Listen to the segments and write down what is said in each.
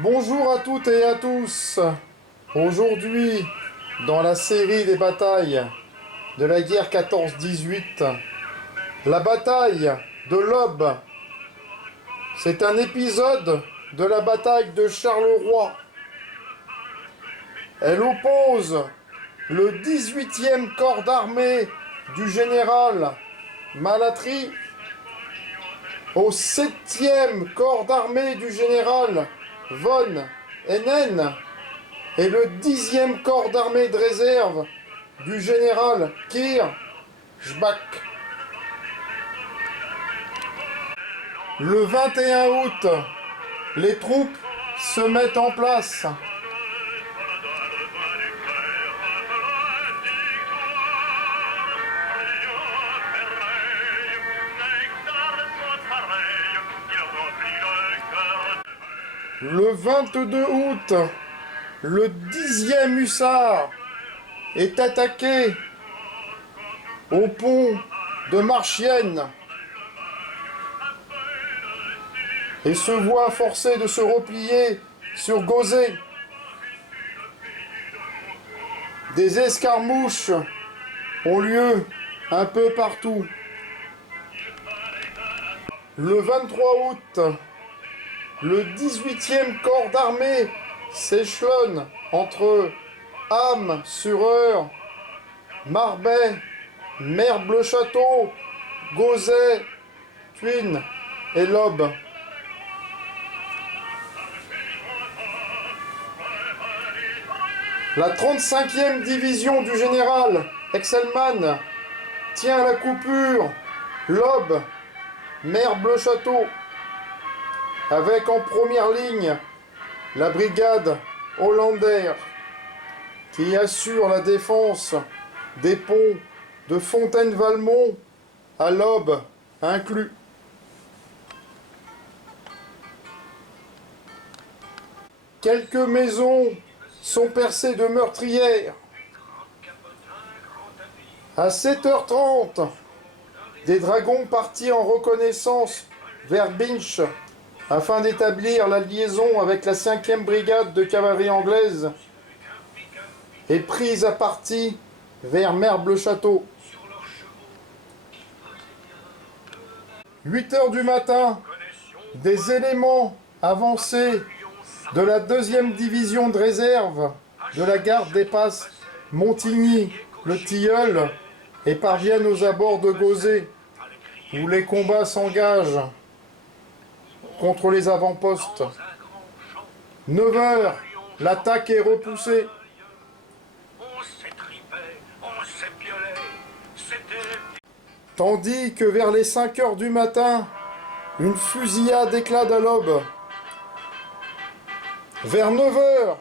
Bonjour à toutes et à tous. Aujourd'hui, dans la série des batailles de la guerre 14-18, la bataille de l'Aube, c'est un épisode de la bataille de Charleroi. Elle oppose le 18e corps d'armée du général Malatri au 7e corps d'armée du général von Hennen et le 10e corps d'armée de réserve du général Kirchbach. Le 21 août, les troupes se mettent en place. Le 22 août, le 10e hussard est attaqué au pont de Marchienne et se voit forcé de se replier sur Gauzet. Des escarmouches ont lieu un peu partout. Le 23 août, le 18e corps d'armée s'échelonne entre Ham-sur-Eure, Marbais, Merble-Château, Gauzet, Thuin et l'Aube. La 35e division du général Excelman tient la coupure l'Aube, Merble-Château, avec en première ligne la brigade Hollander qui assure la défense des ponts de Fontaine-Valmont à l'Aube inclus. Quelques maisons sont percées de meurtrières. À 7h30, des dragons partis en reconnaissance vers Binche afin d'établir la liaison avec la 5e brigade de cavalerie anglaise et prise à partie vers Merble-Château. 8h du matin, des éléments avancés de la 2e division de réserve de la garde dépassent Montigny-le-Tilleul et parviennent aux abords de Gauzet, où les combats s'engagent contre les avant-postes. 9h, l'attaque est repoussée. Tandis que vers les 5h du matin, une fusillade éclate à l'Aube. Vers 9h,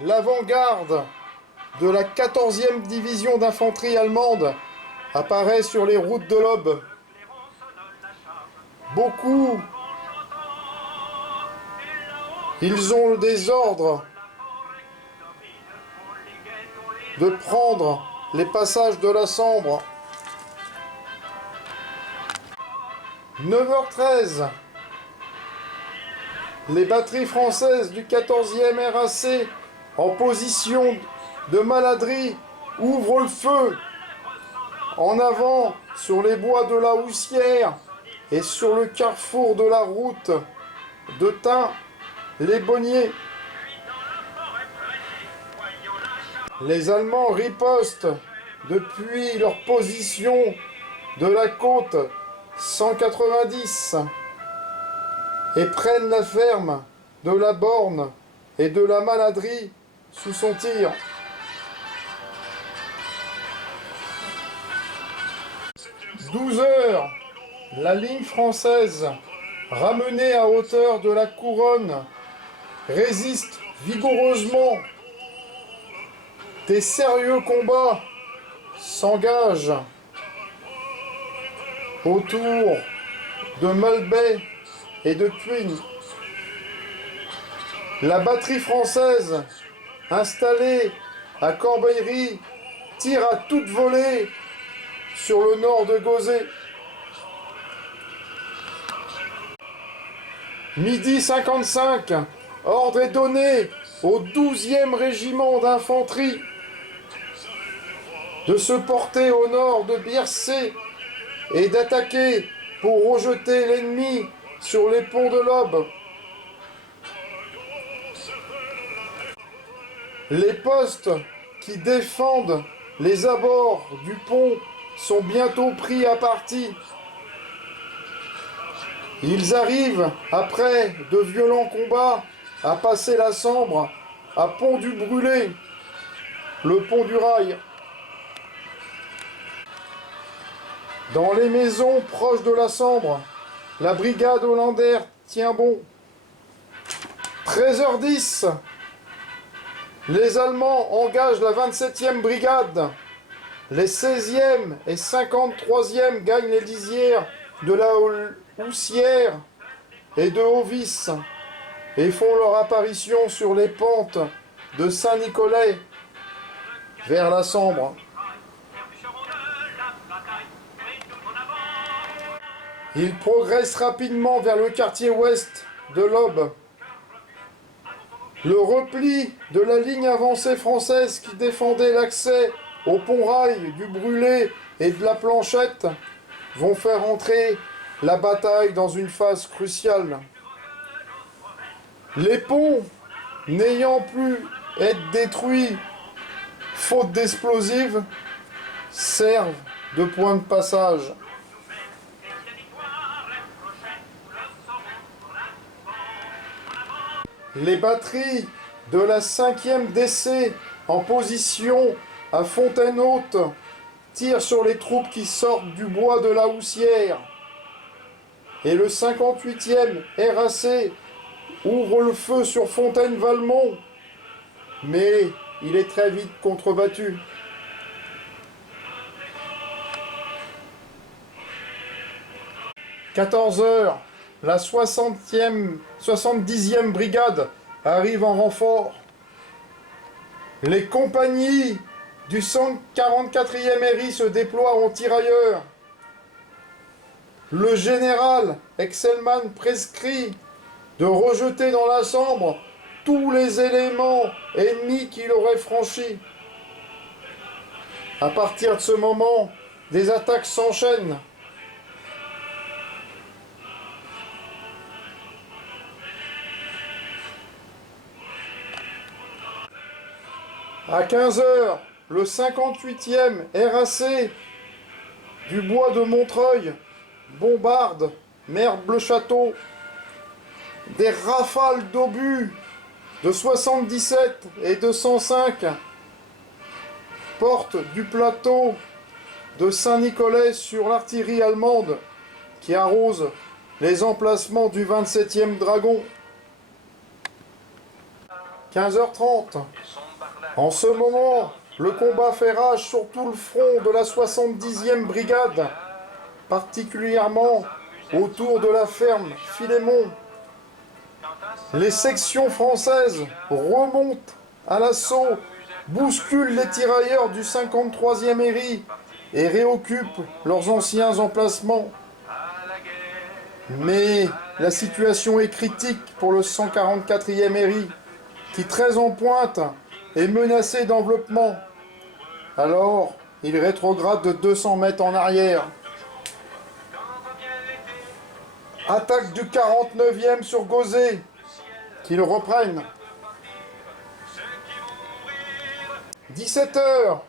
l'avant-garde de la 14e division d'infanterie allemande apparaît sur les routes de l'Aube. Beaucoup, ils ont des ordres de prendre les passages de la Sambre. 9h13, les batteries françaises du 14e RAC en position de Maladry ouvrent le feu en avant sur les bois de la Houssière et sur le carrefour de la route de Tain-les-Bonniers. Les Allemands ripostent depuis leur position de la côte 190 et prennent la ferme de la Borne et de la Maladry sous son tir. 12h, la ligne française, ramenée à hauteur de la couronne, résiste vigoureusement. Des sérieux combats s'engagent autour de Malbay et de Thuin. La batterie française, installée à Corbeillerie, tire à toute volée sur le nord de Gauzet. Midi 55, ordre est donné au 12e régiment d'infanterie de se porter au nord de Biercé et d'attaquer pour rejeter l'ennemi sur les ponts de l'Aube. Les postes qui défendent les abords du pont sont bientôt pris à partie. Ils arrivent, après de violents combats, à passer la Sambre à Pont-du-Brûlé, le pont du rail. Dans les maisons proches de la Sambre, la brigade hollandaise tient bon. 13h10, les Allemands engagent la 27e brigade. Les 16e et 53e gagnent les lisières de la Houssière et de Hovis et font leur apparition sur les pentes de Saint-Nicolas vers la Sambre. Ils progressent rapidement vers le quartier ouest de l'Aube. Le repli de la ligne avancée française qui défendait l'accès au pont-rail du Brûlé et de la Planchette vont faire entrer la bataille dans une phase cruciale. Les ponts, n'ayant plus être détruits faute d'explosifs, servent de point de passage. Les batteries de la 5e DC en position à Fontaine-Haute tirent sur les troupes qui sortent du bois de la Houssière. Et le 58e RAC ouvre le feu sur Fontaine-Valmont, mais il est très vite contrebattu. « 14h, la 70e brigade arrive en renfort. Les compagnies du 144e RI se déploient en tirailleurs. Le général Excelman prescrit de rejeter dans la Sambre tous les éléments ennemis qu'il aurait franchis. À partir de ce moment, des attaques s'enchaînent. À 15h, le 58e RAC du bois de Montreuil bombarde Merble-Château. Des rafales d'obus de 77 et de 105 portent du plateau de Saint-Nicolas sur l'artillerie allemande qui arrose les emplacements du 27e Dragon. 15h30. En ce moment, le combat fait rage sur tout le front de la 70e brigade, particulièrement autour de la ferme Philémon. Les sections françaises remontent à l'assaut, bousculent les tirailleurs du 53e RI et réoccupent leurs anciens emplacements. Mais la situation est critique pour le 144e RI, qui, très en pointe, est menacé d'enveloppement. Alors, il rétrograde de 200 mètres en arrière. Attaque du 49e sur Gauzé, qu'ils reprennent. 17h,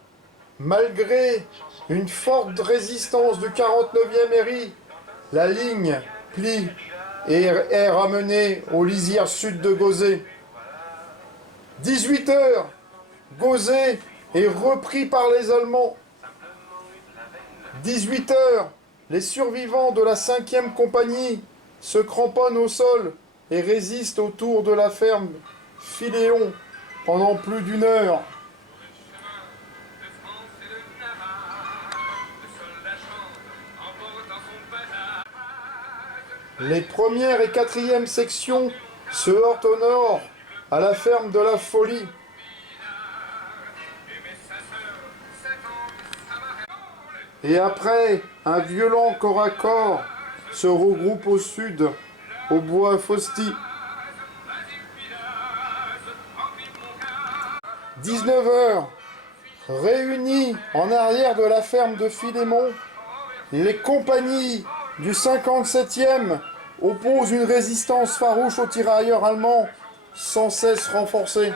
malgré une forte résistance du 49e RI, la ligne plie et est ramenée aux lisières sud de Gauzé. 18h, Gauzé est repris par les Allemands. 18h, les survivants de la 5e compagnie se cramponnent au sol et résistent autour de la ferme Philéon pendant plus d'une heure. Les premières et quatrièmes sections se heurtent au nord, à la ferme de la Folie. Et après un violent corps à corps, se regroupent au sud, au bois Fausti. 19 heures, réunis en arrière de la ferme de Philémon, les compagnies du 57e opposent une résistance farouche aux tirailleurs allemands, sans cesse renforcée.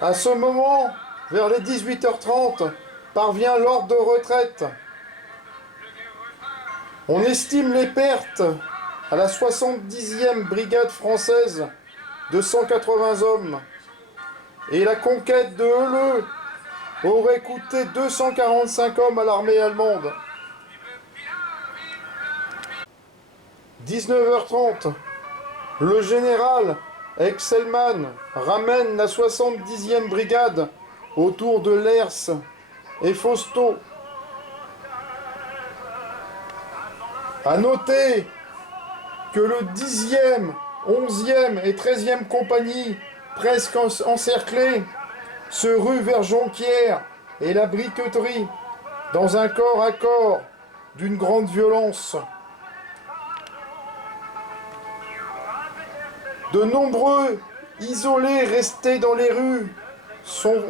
À ce moment, vers les 18h30, parvient l'ordre de retraite. On estime les pertes à la 70e brigade française de 180 hommes. Et la conquête de Helleu aurait coûté 245 hommes à l'armée allemande. 19h30, le général Excelman ramène la 70e brigade autour de Lers et Fausto. À noter que le 10e, 11e et 13e compagnie, presque encerclées, se ruent vers Jonquière et la briqueterie, dans un corps à corps d'une grande violence. De nombreux isolés restés dans les rues sont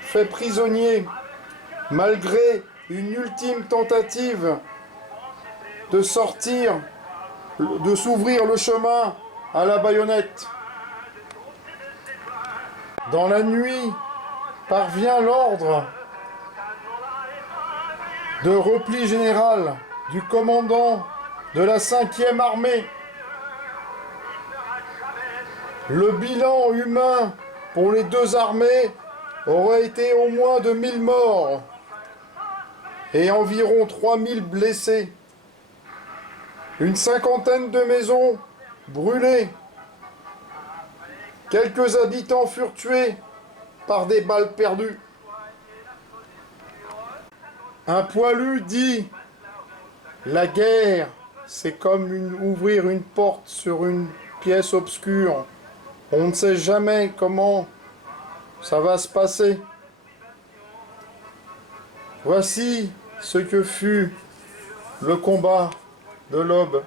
faits prisonniers, malgré une ultime tentative de sortir, de s'ouvrir le chemin à la baïonnette. Dans la nuit, parvient l'ordre de repli général du commandant de la 5e armée. Le bilan humain pour les deux armées aurait été au moins de 1000 morts et environ 3000 blessés. Une cinquantaine de maisons brûlées. Quelques habitants furent tués par des balles perdues. Un poilu dit « La guerre, c'est comme ouvrir une porte sur une pièce obscure. On ne sait jamais comment ça va se passer. » Voici ce que fut le combat de l'Aube.